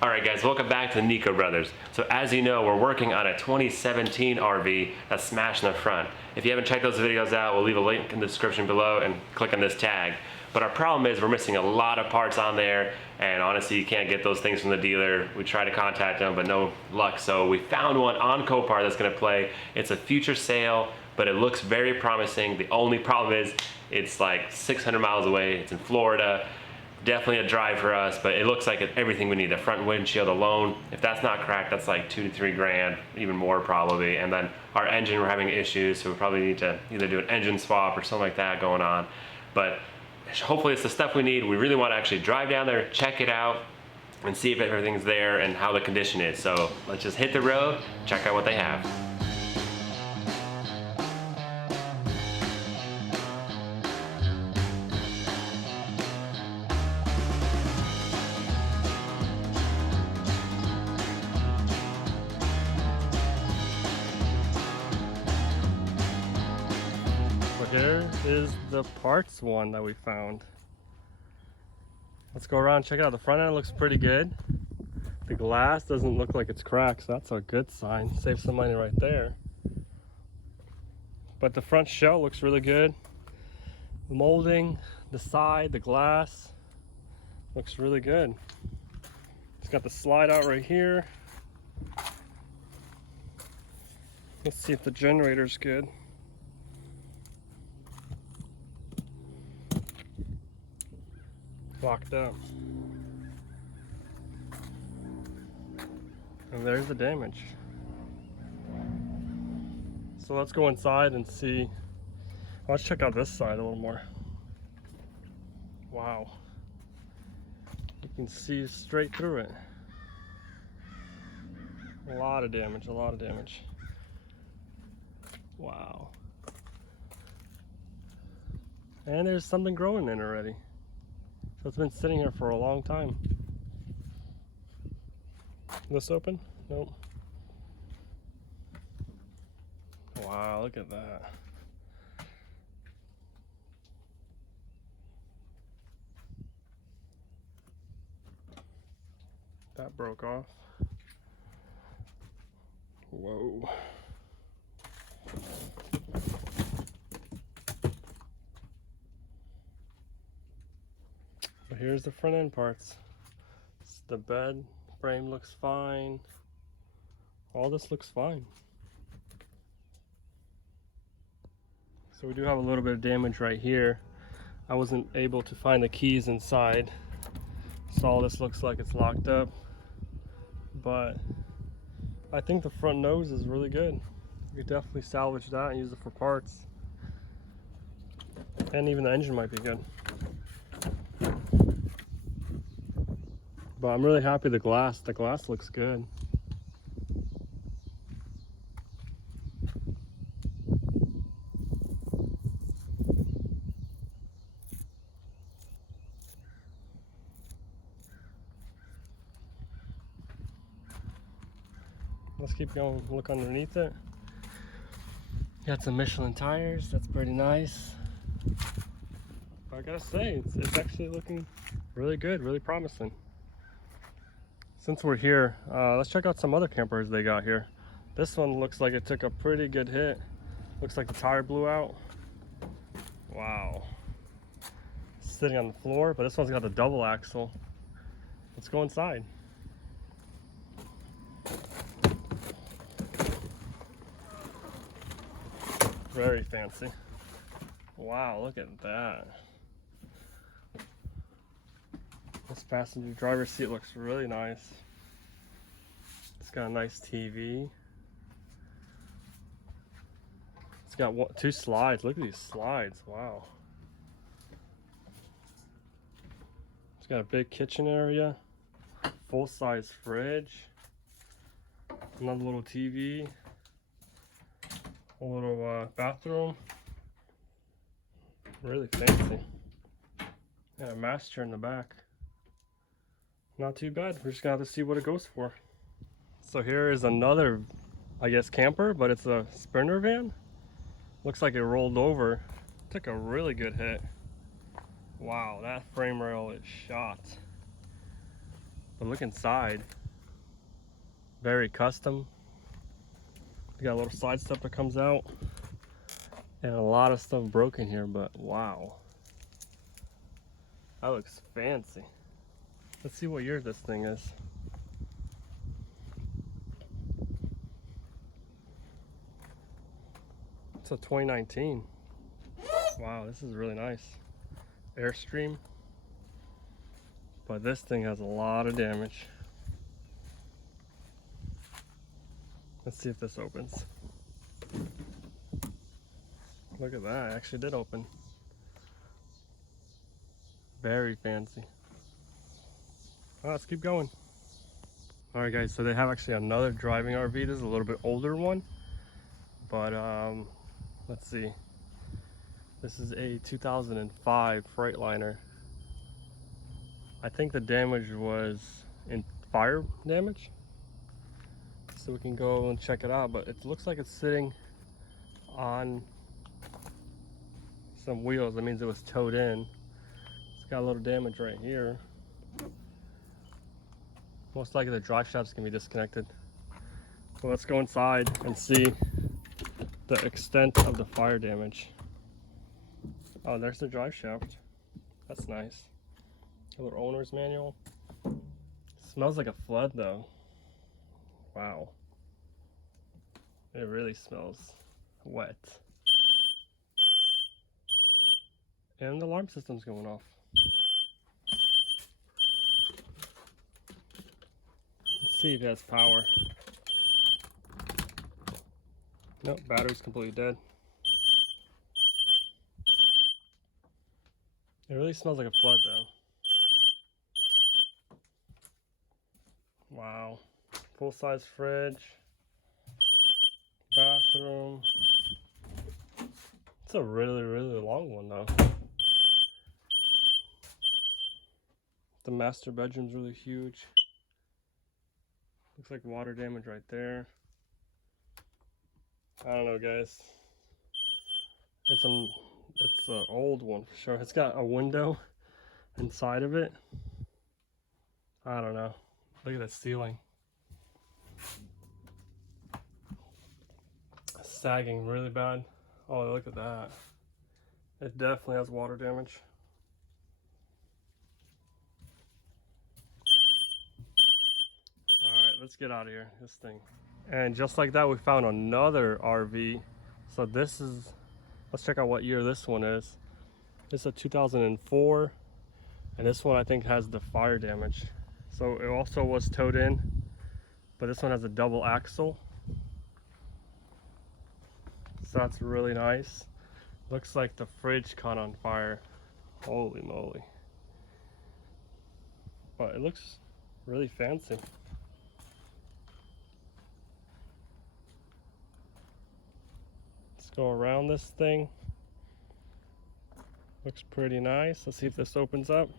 Alright guys, welcome back to Nico Brothers. So as you know, we're working on a 2017 RV that's smashed in the front. If you haven't checked those videos out, we'll leave a link in the description below and click on this tag. But our problem is we're missing a lot of parts on there, and honestly you can't get those things from the dealer. We tried to contact them but no luck, so we found one on Copart that's going to play. It's a future sale, but it looks very promising. The only problem is it's like 600 miles away, it's in Florida. Definitely a drive for us, but it looks like everything we need. The front windshield alone, if that's not cracked, that's like 2 to 3 grand, even more probably. And then our engine, we're having issues, so we probably need to either do an engine swap or something like that going on. But hopefully it's the stuff we need. We really want to actually drive down there, check it out, and see if everything's there and how the condition is. So let's just hit the road, check out what they have. Here is the parts one that we found. Let's go around and check it out. The front end looks pretty good. The glass doesn't look like it's cracked, so that's a good sign. Save some money right there. But the front shell looks really good. The molding, the side, the glass looks really good. It's got the slide out right here. Let's see if the generator's good. Locked up. And there's the damage. So let's go inside and see. Let's check out this side a little more. Wow. You can see straight through it. A lot of damage, a lot of damage. Wow. And there's something growing in already. So it's been sitting here for a long time. This open? Nope. Wow, look at that. That broke off. Whoa. But here's the front end parts. The bed frame looks fine. All this looks fine. So we do have a little bit of damage right here. I wasn't able to find the keys inside. So all this looks like it's locked up. But I think the front nose is really good. You could definitely salvage that and use it for parts. And even the engine might be good. But I'm really happy the glass looks good. Let's keep going, look underneath it. Got some Michelin tires, that's pretty nice. But I gotta say, it's actually looking really good, really promising. Since we're here, let's check out some other campers they got here. This one looks like it took a pretty good hit. Looks like the tire blew out. Wow. Sitting on the floor, but this one's got the double axle. Let's go inside. Very fancy. Wow, look at that. This passenger driver's seat looks really nice. It's got a nice TV. It's got 2 slides. Look at these slides. Wow. It's got a big kitchen area. Full-size fridge. Another little TV. A little bathroom. Really fancy. Yeah, a master in the back. Not too bad. We're just gonna have to see what it goes for. So here is another, I guess, camper, but it's a Sprinter van. Looks like it rolled over. Took a really good hit. Wow, that frame rail is shot. But look inside. Very custom. You got a little side step that comes out. And a lot of stuff broken here, but wow. That looks fancy. Let's see what year this thing is. It's a 2019. Wow, this is really nice. Airstream. But this thing has a lot of damage. Let's see if this opens. Look at that, it actually did open. Very fancy. All right, let's keep going. All right guys, so they have actually another driving RV. This is a little bit older one. But let's see. This is a 2005 Freightliner. I think the damage was in fire damage. So we can go and check it out, but it looks like it's sitting on some wheels. That means it was towed in. It's got a little damage right here. Most likely the drive shaft's gonna be disconnected. So let's go inside and see the extent of the fire damage. Oh, there's the drive shaft. That's nice. A little owner's manual. Smells like a flood though. Wow. It really smells wet. And the alarm system's going off. Let's see if it has power. Nope, battery's completely dead. It really smells like a flood though. Wow. Full-size fridge. Bathroom. It's a really, really long one though. The master bedroom's really huge. Looks like water damage right there. I don't know guys. It's an old one for sure. It's got a window inside of it. I don't know. Look at the ceiling. Sagging really bad. Oh, look at that. It definitely has water damage. Alright, let's get out of here. This thing. And just like that, we found another RV. So this is, let's check out what year this one is. This is a 2004. And this one I think has the fire damage. So it also was towed in. But this one has a double axle. So that's really nice. Looks like the fridge caught on fire. Holy moly. But it looks really fancy. Let's go around this thing. Looks pretty nice. Let's see if this opens up.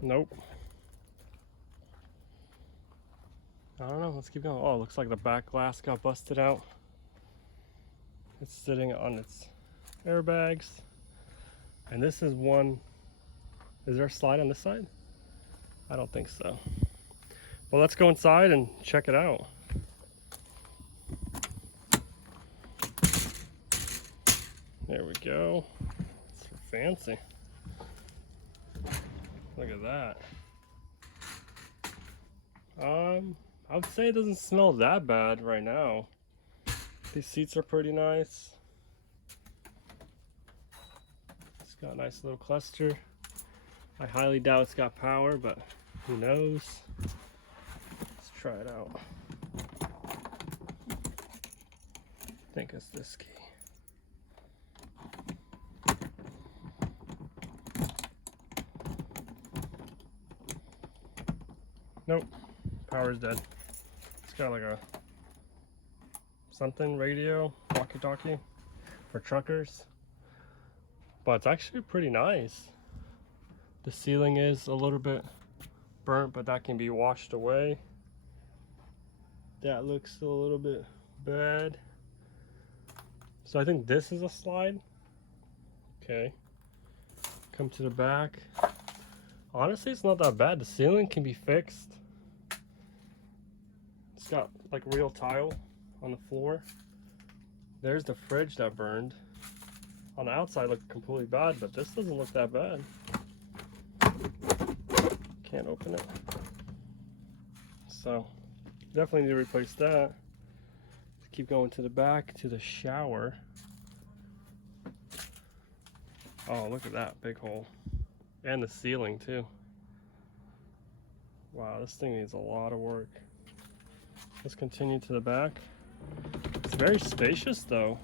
Nope. I don't know, let's keep going. Oh, looks like the back glass got busted out. It's sitting on its airbags. And this is one, is there a slide on this side? I don't think so. Well, let's go inside and check it out. There we go. It's fancy. Look at that. I would say it doesn't smell that bad right now. These seats are pretty nice. It's got a nice little cluster. I highly doubt it's got power, but who knows? Let's try it out. I think it's this key. Nope, power's dead. It's got like a something radio, walkie-talkie for truckers. But it's actually pretty nice. The ceiling is a little bit burnt, but that can be washed away. That looks a little bit bad. So I think this is a slide. Okay. Come to the back. Honestly, it's not that bad. The ceiling can be fixed. It's got like real tile on the floor. There's the fridge that burned. On the outside looked completely bad, but this doesn't look that bad. Can't open it. So definitely need to replace that. Keep going to the back to the shower. Oh, look at that big hole. And the ceiling too. Wow, this thing needs a lot of work. Let's continue to the back. It's very spacious though.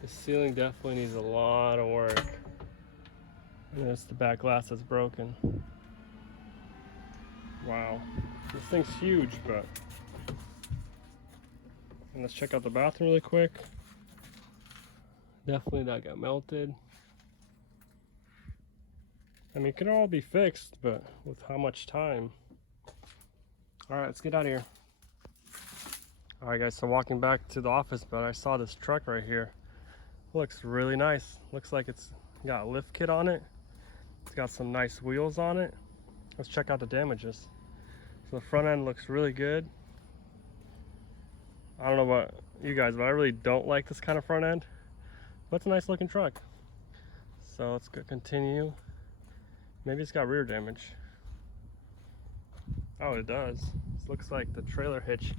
The ceiling definitely needs a lot of work. And there's the back glass that's broken. Wow, this thing's huge, but. And let's check out the bathroom really quick. Definitely that got melted. I mean, it can all be fixed, but with how much time? All right, let's get out of here. All right, guys, so walking back to the office, but I saw this truck right here. Looks really nice. Looks like it's got a lift kit on it. It's got some nice wheels on it. Let's check out the damages. So the front end looks really good. I don't know about you guys, but I really don't like this kind of front end. But it's a nice looking truck. So let's go continue. Maybe it's got rear damage. Oh, it does. This looks like the trailer hitch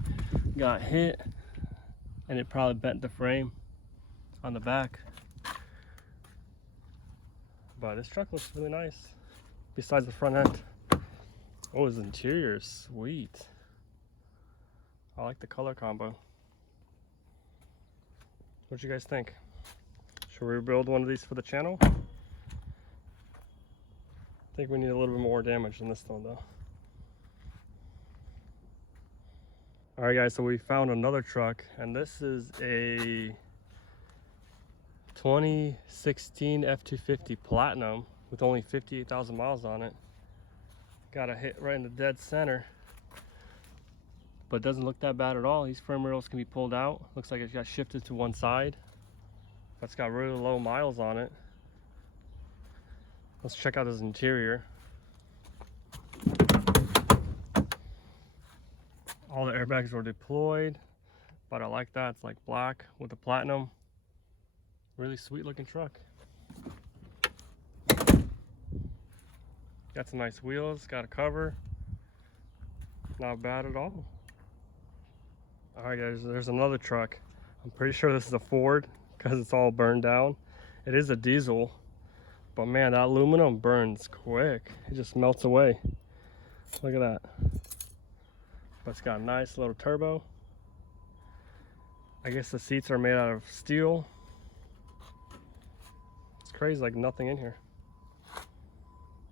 got hit and it probably bent the frame on the back. But this truck looks really nice. Besides the front end. Oh, his interior is sweet. I like the color combo. What do you guys think? Should we rebuild one of these for the channel? I think we need a little bit more damage than this one though. Alright guys, so we found another truck, and this is a 2016 F-250 Platinum with only 58,000 miles on it. Got a hit right in the dead center. But it doesn't look that bad at all. These frame rails can be pulled out. Looks like it got shifted to one side. But it's got really low miles on it. Let's check out his interior. All the airbags were deployed, but I like that. It's like black with the platinum. Really sweet looking truck. Got some nice wheels, got a cover. Not bad at all. Alright guys, there's another truck. I'm pretty sure this is a Ford because it's all burned down. It is a diesel, but man, that aluminum burns quick. It just melts away. Look at that. But it's got a nice little turbo. I guess the seats are made out of steel. It's crazy, like nothing in here.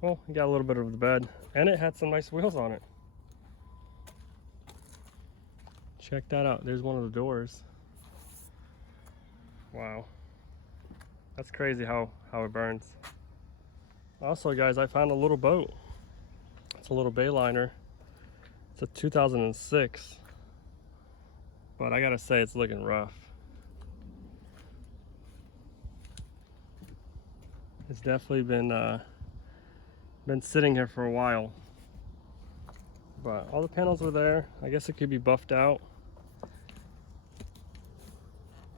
Well, you got a little bit of the bed, and it had some nice wheels on it. Check that out. There's one of the doors. Wow. That's crazy how it burns. Also, guys, I found a little boat. It's a little bayliner. It's a 2006. But I gotta say, it's looking rough. It's definitely been sitting here for a while. But all the panels were there. I guess it could be buffed out.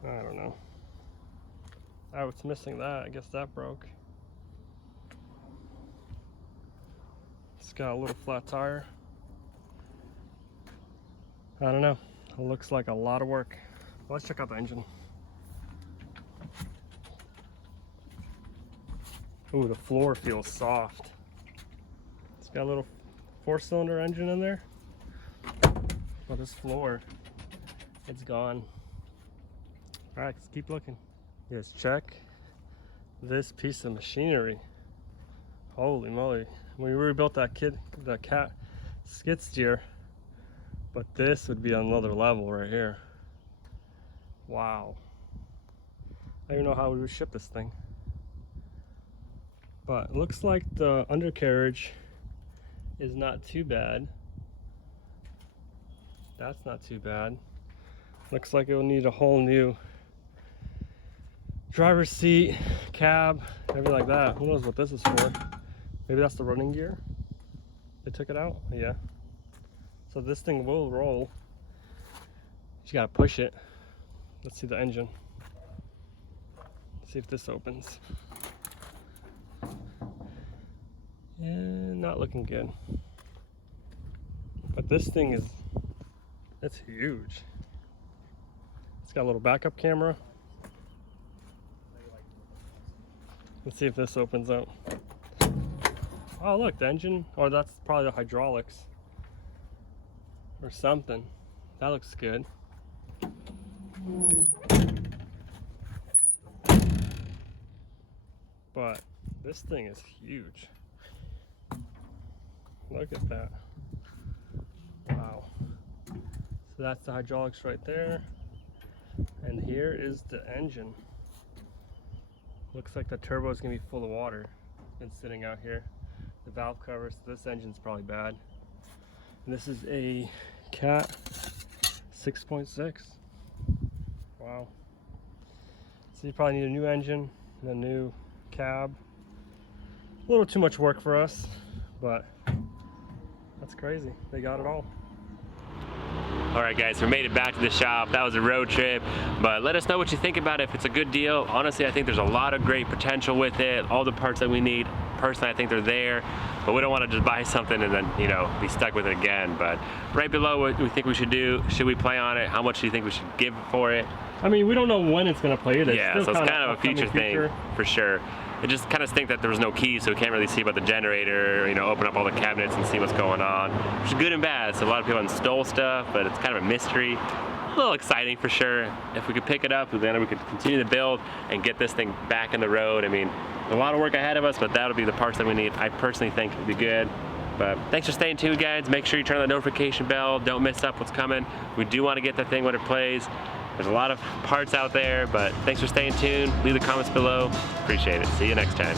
I don't know. Oh, it's missing that. I guess that broke. It's got a little flat tire. I don't know. It looks like a lot of work. Let's check out the engine. Ooh, the floor feels soft. It's got a little 4-cylinder engine in there. But this floor, it's gone. All right, let's keep looking. Yes, check this piece of machinery. Holy moly. We rebuilt that cat skid steer, but this would be another level right here. Wow. I don't even know how we would ship this thing. But it looks like the undercarriage is not too bad. That's not too bad. Looks like it will need a whole new driver's seat, cab, everything like that. Who knows what this is for? Maybe that's the running gear. They took it out? Yeah. So this thing will roll. You gotta push it. Let's see the engine. See if this opens. And not looking good. But this thing is, it's huge. It's got a little backup camera. Let's see if this opens up. Oh look, the engine, or that's probably the hydraulics or something. That looks good. But this thing is huge. Look at that. Wow. So that's the hydraulics right there. And here is the engine. Looks like the turbo is gonna be full of water. It's been sitting out here. The valve covers, this engine's probably bad. And this is a Cat 6.6. Wow. So you probably need a new engine and a new cab. A little too much work for us, but that's crazy. They got it all. All right, guys, we made it back to the shop. That was a road trip, but let us know what you think about it. If it's a good deal, honestly, I think there's a lot of great potential with it. All the parts that we need, personally, I think they're there, but we don't want to just buy something and then, you know, be stuck with it again. But right below what we think we should do, should we play on it? How much do you think we should give for it? I mean, we don't know when it's gonna play either. Yeah, so it's kind of a future thing for sure. It just kind of stinks that there was no key, so we can't really see about the generator, you know, open up all the cabinets and see what's going on, which is good and bad. So a lot of people install stuff, but it's kind of a mystery. A little exciting for sure. If we could pick it up, then we could continue to build and get this thing back in the road. I mean, a lot of work ahead of us, but that'll be the parts that we need. I personally think it'd be good. But thanks for staying tuned, guys. Make sure you turn on the notification bell. Don't miss up what's coming. We do want to get that thing when it plays. There's a lot of parts out there, but thanks for staying tuned. Leave the comments below. Appreciate it. See you next time.